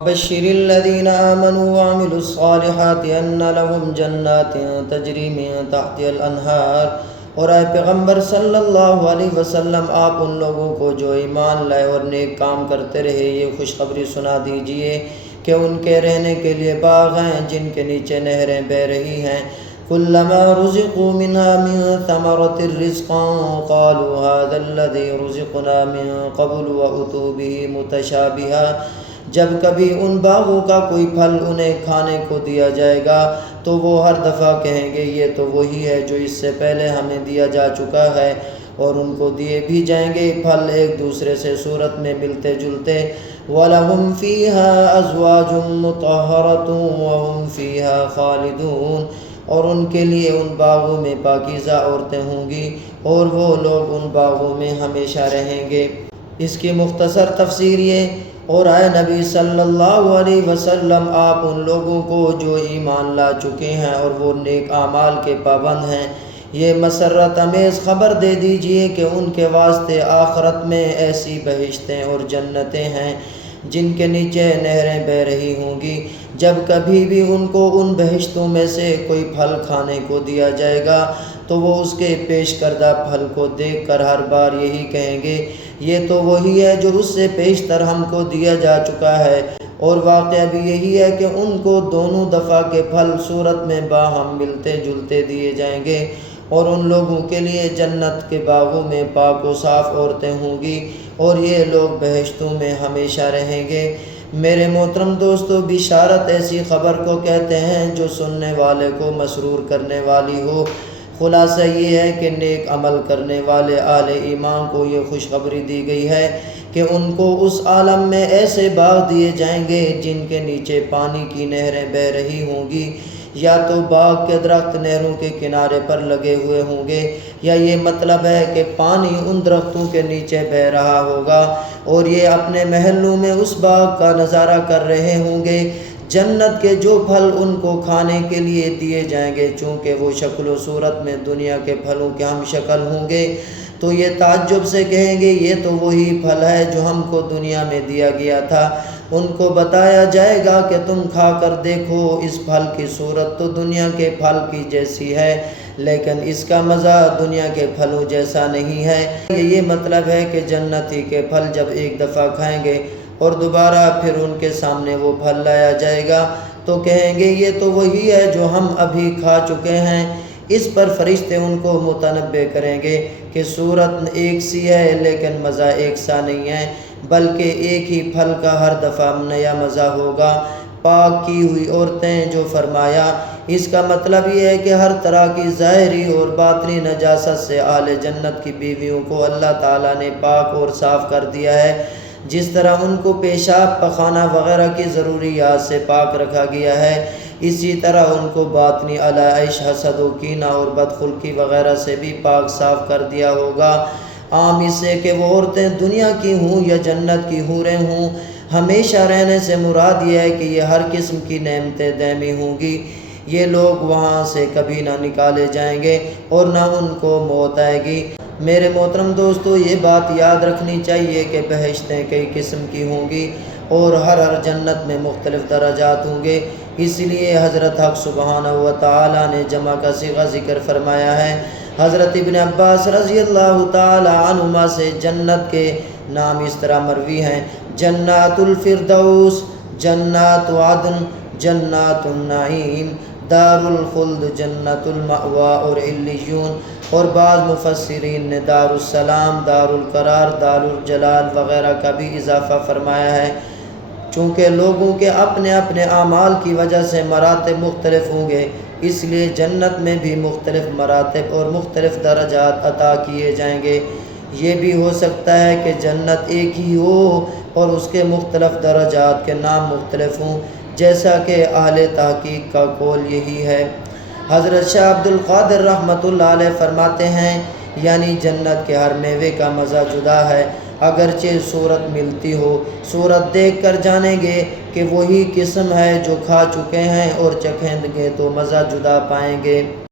بشر الذين آمنوا وعملوا الصالحات ان لهم جنات تجری من تحتها الانہار۔ اور اے پیغمبر صلی اللہ علیہ وسلم، آپ ان لوگوں کو جو ایمان لائے اور نیک کام کرتے رہے یہ خوشخبری سنا دیجئے کہ ان کے رہنے کے لیے باغ ہیں جن کے نیچے نہریں بہہ رہی ہیں۔ کلما رزقوا منها من ثمرة رزقا قالوا هذا الذي رزقنا من قبل وأتوا به متشابها۔ جب کبھی ان باغوں کا کوئی پھل انہیں کھانے کو دیا جائے گا تو وہ ہر دفعہ کہیں گے یہ تو وہی ہے جو اس سے پہلے ہمیں دیا جا چکا ہے، اور ان کو دیے بھی جائیں گے پھل ایک دوسرے سے صورت میں ملتے جلتے۔ وَلَهُمْ فِيهَا أَزْوَاجٌ مُطَهَّرَةٌ وَهُمْ فِيهَا خَالِدُونَ۔ اور ان کے لیے ان باغوں میں پاکیزہ عورتیں ہوں گی اور وہ لوگ ان باغوں میں ہمیشہ رہیں گے۔ اس کی مختصر تفسیر یہ، اور اے نبی صلی اللہ علیہ وسلم، آپ ان لوگوں کو جو ایمان لا چکے ہیں اور وہ نیک اعمال کے پابند ہیں یہ مسرت امیز خبر دے دیجئے کہ ان کے واسطے آخرت میں ایسی بہشتیں اور جنتیں ہیں جن کے نیچے نہریں بہہ رہی ہوں گی۔ جب کبھی بھی ان کو ان بہشتوں میں سے کوئی پھل کھانے کو دیا جائے گا تو وہ اس کے پیش کردہ پھل کو دیکھ کر ہر بار یہی کہیں گے یہ تو وہی ہے جو اس سے پیشتر ہم کو دیا جا چکا ہے۔ اور واقعہ بھی یہی ہے کہ ان کو دونوں دفعہ کے پھل صورت میں باہم ملتے جلتے دیے جائیں گے، اور ان لوگوں کے لیے جنت کے باغوں میں پاک و صاف عورتیں ہوں گی اور یہ لوگ بہشتوں میں ہمیشہ رہیں گے۔ میرے محترم دوستو، بشارت ایسی خبر کو کہتے ہیں جو سننے والے کو مسرور کرنے والی ہو۔ خلاصہ یہ ہے کہ نیک عمل کرنے والے اہل ایمان کو یہ خوشخبری دی گئی ہے کہ ان کو اس عالم میں ایسے باغ دیے جائیں گے جن کے نیچے پانی کی نہریں بہہ رہی ہوں گی، یا تو باغ کے درخت نہروں کے کنارے پر لگے ہوئے ہوں گے، یا یہ مطلب ہے کہ پانی ان درختوں کے نیچے بہہ رہا ہوگا اور یہ اپنے محلوں میں اس باغ کا نظارہ کر رہے ہوں گے۔ جنت کے جو پھل ان کو کھانے کے لیے دیے جائیں گے چونکہ وہ شکل و صورت میں دنیا کے پھلوں کے ہم شکل ہوں گے تو یہ تعجب سے کہیں گے یہ تو وہی پھل ہے جو ہم کو دنیا میں دیا گیا تھا۔ ان کو بتایا جائے گا کہ تم کھا کر دیکھو، اس پھل کی صورت تو دنیا کے پھل کی جیسی ہے لیکن اس کا مزہ دنیا کے پھلوں جیسا نہیں ہے۔ یہ مطلب ہے کہ جنتی کے پھل جب ایک دفعہ کھائیں گے اور دوبارہ پھر ان کے سامنے وہ پھل لایا جائے گا تو کہیں گے یہ تو وہی ہے جو ہم ابھی کھا چکے ہیں۔ اس پر فرشتے ان کو متنبہ کریں گے کہ صورت ایک سی ہے لیکن مزہ ایک سا نہیں ہے، بلکہ ایک ہی پھل کا ہر دفعہ نیا مزہ ہوگا۔ پاک کی ہوئی عورتیں جو فرمایا، اس کا مطلب یہ ہے کہ ہر طرح کی ظاہری اور باطنی نجاست سے اہل جنت کی بیویوں کو اللہ تعالیٰ نے پاک اور صاف کر دیا ہے۔ جس طرح ان کو پیشاب پخانہ وغیرہ کی ضروریات سے پاک رکھا گیا ہے، اسی طرح ان کو باطنی علائش، حسد و کینہ اور بدخلقی وغیرہ سے بھی پاک صاف کر دیا ہوگا۔ عام اس سے کہ وہ عورتیں دنیا کی ہوں یا جنت کی حوریں ہوں، ہمیشہ رہنے سے مراد یہ ہے کہ یہ ہر قسم کی نعمتیں دائمی ہوں گی۔ یہ لوگ وہاں سے کبھی نہ نکالے جائیں گے اور نہ ان کو موت آئے گی۔ میرے محترم دوستو، یہ بات یاد رکھنی چاہیے کہ بہشتیں کئی قسم کی ہوں گی اور ہر جنت میں مختلف درجات ہوں گے۔ اس لیے حضرت حق سبحانہ و تعالیٰ نے جمع کا صیغہ ذکر فرمایا ہے۔ حضرت ابن عباس رضی اللہ تعالیٰ عنہما سے جنت کے نام اس طرح مروی ہیں: جنات الفردوس، جنات عدن، جنات النعیم، دار الخلد، جنت المأوا اور علیون۔ اور بعض مفسرین نے دار السلام، دار القرار، دار الجلال وغیرہ کا بھی اضافہ فرمایا ہے۔ چونکہ لوگوں کے اپنے اپنے اعمال کی وجہ سے مراتب مختلف ہوں گے، اس لیے جنت میں بھی مختلف مراتب اور مختلف درجات عطا کیے جائیں گے۔ یہ بھی ہو سکتا ہے کہ جنت ایک ہی ہو اور اس کے مختلف درجات کے نام مختلف ہوں، جیسا کہ اہل تحقیق کا قول یہی ہے۔ حضرت شاہ عبد القادر رحمۃ اللہ علیہ فرماتے ہیں یعنی جنت کے ہر میوے کا مزہ جدا ہے، اگرچہ صورت ملتی ہو، صورت دیکھ کر جانیں گے کہ وہی قسم ہے جو کھا چکے ہیں، اور چکھیں گے تو مزہ جدا پائیں گے۔